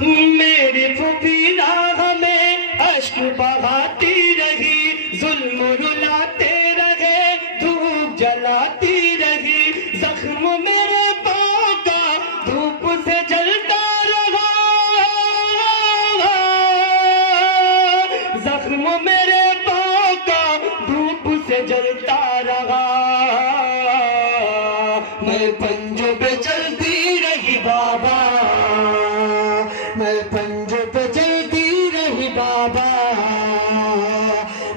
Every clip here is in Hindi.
मेरी फूफी राह में अश्क बहाती रही, जुल्म रुलाते रहे, धूप जलाती रही, जख्म मेरे पाँव का धूप से जलता रहा, जख्म मेरे पाँव का धूप से जलता रहा। मैं पंजों पे चलती रही बाबा, मैं पंजों पे चलती रही बाबा,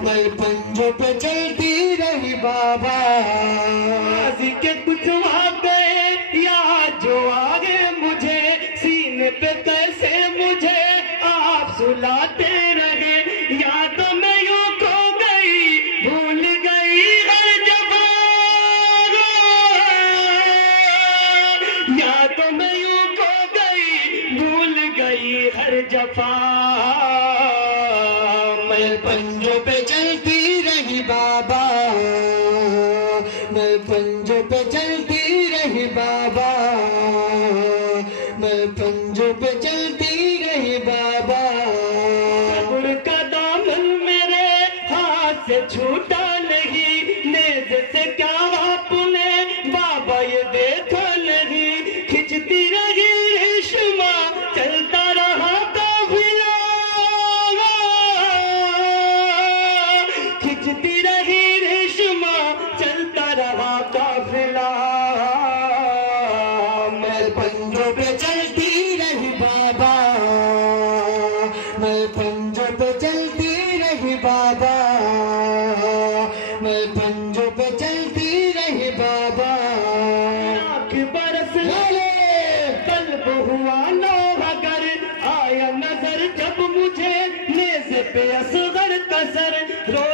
मैं पंजों पे चलती रही बाबा। आजी के कुछ आ गए याद जो आगे मुझे, सीने पे कैसे मुझे आप सुलाते रहे, यादों में यूं खो गई, भूल गई हर जगह, यादों में यूं खो गई, भूल गई हर जफा। मैं पंजों पे चलती रही बाबा, मैं पंजों पे चलती रही बाबा, मैं पंजों पे चलती रही बाबा। सब्र का दामन मेरे हाथ से छूटा नहीं, नेज़ से क्या आपने बाबा ये देखा नहीं, खिंचती रही रेशमा चलता रहा काफिला, खिंचती रही रेशमा चलता रहा काफिला। मैं पंजों पे चलती रही बाबा, मैं पंजों पे चलती रही बाबा, मैं पंजों पे चलती रही बाबा। आँख बरस कल्ब हुआ नौहगर, आया नजर जब मुझे नेज़े पे असगर कसर, रो